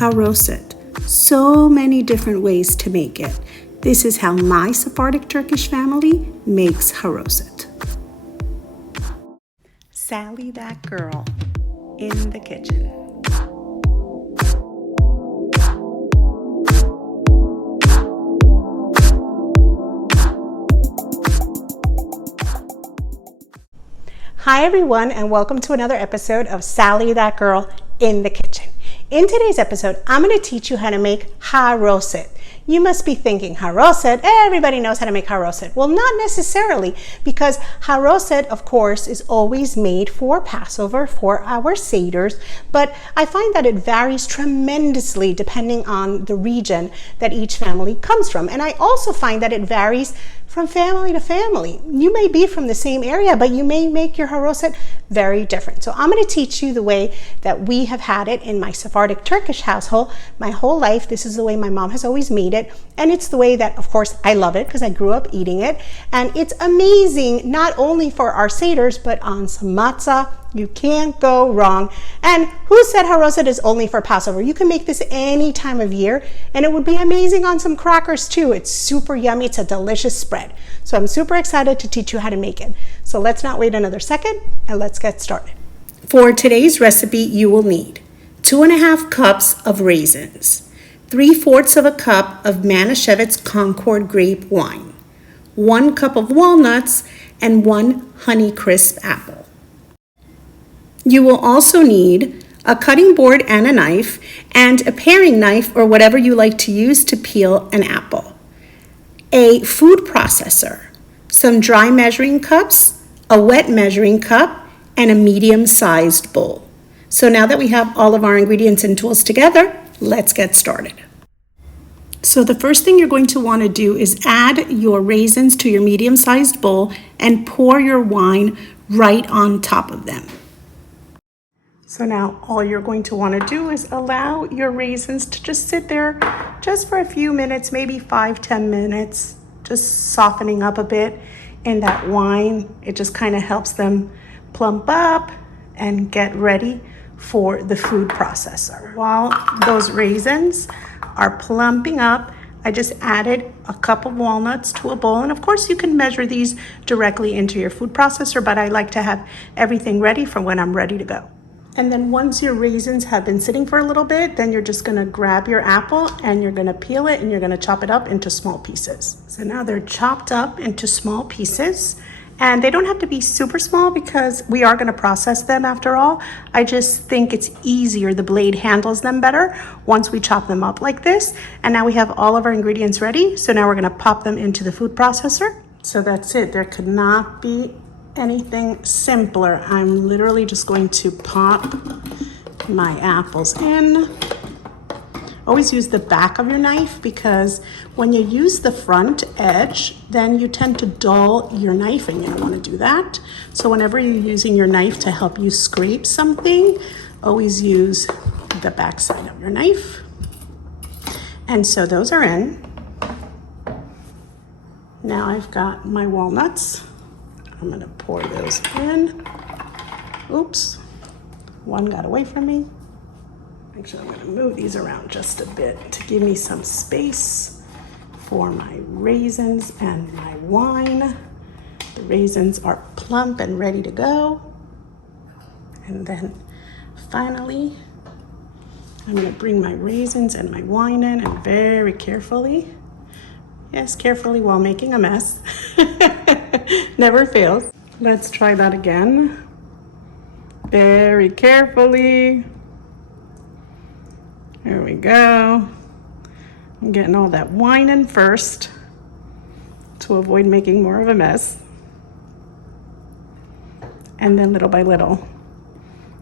Haroset. So many different ways to make it. This is how my Sephardic-Turkish family makes haroset. Sally, that girl, in the kitchen. Hi everyone, and welcome to another episode of Sally, that girl, in the kitchen. In today's episode, I'm going to teach you how to make haroset. You must be thinking, haroset, everybody knows how to make haroset. Well, not necessarily, because haroset, of course, is always made for Passover, for our Seders, but I find that it varies tremendously depending on the region that each family comes from. And I also find that it varies from family to family. You may be from the same area, but you may make your haroset very different. So I'm going to teach you the way that we have had it in my Sephardic-Turkish household my whole life. This is the way my mom has always made it. And it's the way that, of course, I love it because I grew up eating it. And it's amazing, not only for our Seders, but on some matzah. You can't go wrong. And who said haroset is only for Passover? You can make this any time of year, and it would be amazing on some crackers too. It's super yummy. It's a delicious spread. So I'm super excited to teach you how to make it. So let's not wait another second, and let's get started. For today's recipe, you will need 2.5 cups of raisins, 3/4 of a cup of Manischewitz Concord grape wine, 1 cup of walnuts, and 1 Honeycrisp apple. You will also need a cutting board and a knife, and a paring knife or whatever you like to use to peel an apple, a food processor, some dry measuring cups, a wet measuring cup, and a medium-sized bowl. So now that we have all of our ingredients and tools together, let's get started. So the first thing you're going to want to do is add your raisins to your medium-sized bowl and pour your wine right on top of them. So now all you're going to want to do is allow your raisins to just sit there just for a few minutes, maybe 5-10 minutes, just softening up a bit in that wine. It just kind of helps them plump up and get ready for the food processor. While those raisins are plumping up, I just added a cup of walnuts to a bowl. And of course you can measure these directly into your food processor, but I like to have everything ready for when I'm ready to go. And then once your raisins have been sitting for a little bit, then you're just gonna grab your apple and you're gonna peel it and you're gonna chop it up into small pieces. So now they're chopped up into small pieces, and they don't have to be super small because we are gonna process them after all. I just think it's easier, the blade handles them better once we chop them up like this. And now we have all of our ingredients ready. So now we're gonna pop them into the food processor. So that's it, there could not be anything simpler. I'm literally just going to pop my apples in. Always use the back of your knife, because when you use the front edge, then you tend to dull your knife, and you don't want to do that. So whenever you're using your knife to help you scrape something, always use the back side of your knife. And so those are in. Now I've got my walnuts. I'm gonna pour those in. Oops, one got away from me. Actually, I'm gonna move these around just a bit to give me some space for my raisins and my wine. The raisins are plump and ready to go. And then finally, I'm gonna bring my raisins and my wine in, and very carefully, yes, carefully while making a mess. Never fails. Let's try that again. Very carefully. There we go. I'm getting all that wine in first to avoid making more of a mess. And then little by little,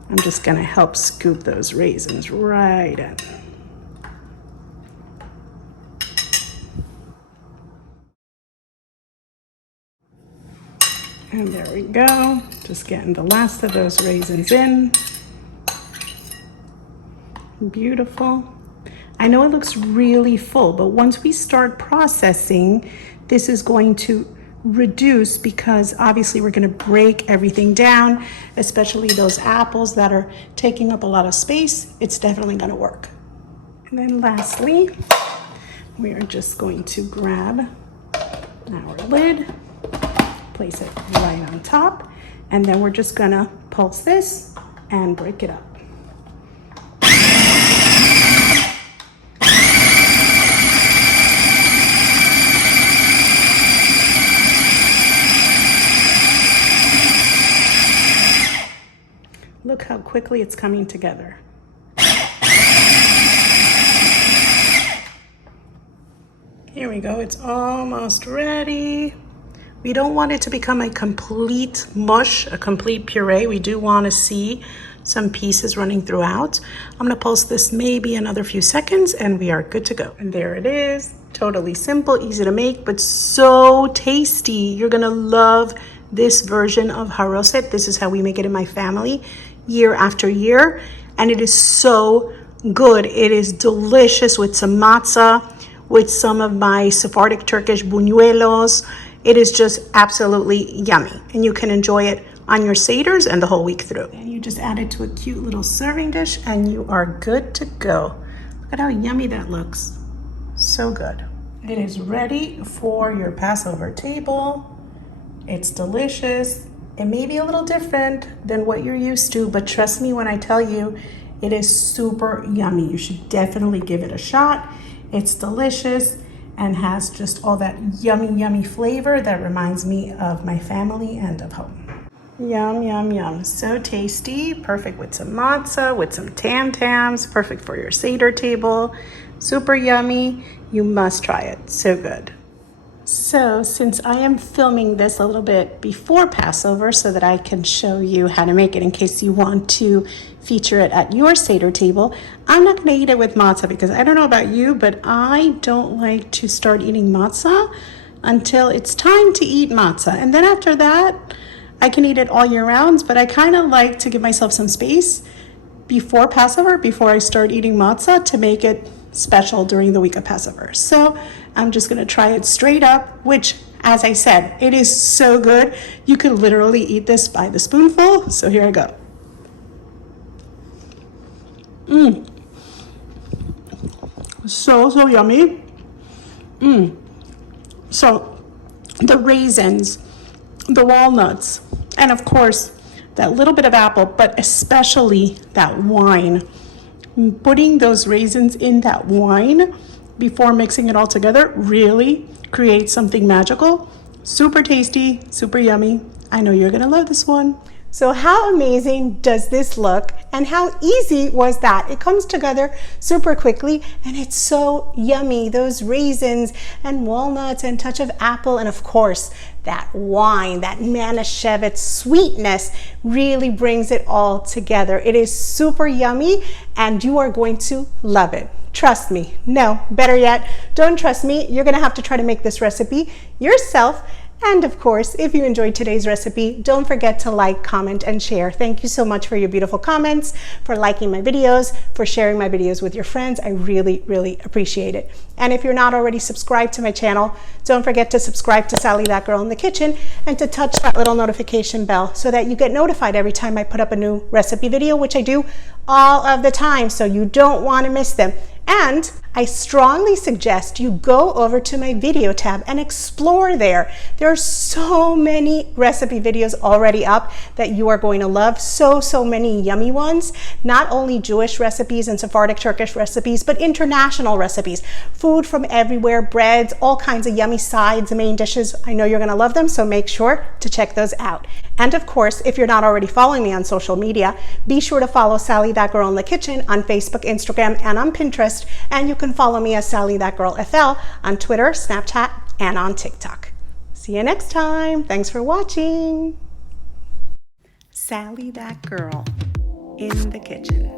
I'm just gonna help scoop those raisins right in. And there we go, just getting the last of those raisins in. Beautiful. I know it looks really full, but once we start processing, this is going to reduce, because obviously we're going to break everything down, especially those apples that are taking up a lot of space. It's definitely going to work. And then lastly, we are just going to grab our lid, place it right on top, and then we're just gonna pulse this and break it up. Look how quickly it's coming together. Here we go, it's almost ready. We don't want it to become a complete mush, a complete puree. We do want to see some pieces running throughout. I'm gonna pulse this maybe another few seconds and we are good to go. And there it is, totally simple, easy to make, but so tasty. You're gonna love this version of haroset. This is how we make it in my family year after year. And it is so good. It is delicious with some matzah, with some of my Sephardic-Turkish buñuelos. It is just absolutely yummy. And you can enjoy it on your Seders and the whole week through. And you just add it to a cute little serving dish and you are good to go. Look at how yummy that looks. So good. It is ready for your Passover table. It's delicious. It may be a little different than what you're used to, but trust me when I tell you, it is super yummy. You should definitely give it a shot. It's delicious and has just all that yummy, yummy flavor that reminds me of my family and of home. Yum, yum, yum. So tasty. Perfect with some matzah, with some tam-tams. Perfect for your Seder table. Super yummy. You must try it. So good. So since I am filming this a little bit before Passover so that I can show you how to make it in case you want to feature it at your Seder table, I'm not going to eat it with matzah because I don't know about you, but I don't like to start eating matzah until it's time to eat matzah. And then after that, I can eat it all year round, but I kind of like to give myself some space before Passover, before I start eating matzah, to make it special during the week of Passover. So I'm just going to try it straight up, which, as I said, it is so good. You could literally eat this by the spoonful. So here I go. So yummy. So the raisins, the walnuts, and of course that little bit of apple, but especially that wine. Putting those raisins in that wine before mixing it all together really creates something magical. Super tasty, super yummy. I know you're gonna love this one. So how amazing does this look, and how easy was that? It comes together super quickly and it's so yummy. Those raisins and walnuts and touch of apple, and of course that wine, that Manischewitz sweetness really brings it all together. It is super yummy and you are going to love it. Trust me. No, better yet, don't trust me. You're gonna have to try to make this recipe yourself. And of course, if you enjoyed today's recipe, don't forget to like, comment, and share. Thank you so much for your beautiful comments, for liking my videos, for sharing my videos with your friends. I really, really appreciate it. And if you're not already subscribed to my channel, don't forget to subscribe to Sally That Girl in the Kitchen and to touch that little notification bell so that you get notified every time I put up a new recipe video, which I do all of the time, so you don't want to miss them. And I strongly suggest you go over to my video tab and explore there. There are so many recipe videos already up that you are going to love. So many yummy ones. Not only Jewish recipes and Sephardic-Turkish recipes, but international recipes. Food from everywhere, breads, all kinds of yummy sides, main dishes. I know you're going to love them, so make sure to check those out. And of course, if you're not already following me on social media, be sure to follow Sally That Girl in the Kitchen on Facebook, Instagram, and on Pinterest. And you can follow me as Sally That Girl FL on Twitter, Snapchat, and on TikTok. See you next time. Thanks for watching. Sally That Girl in the Kitchen.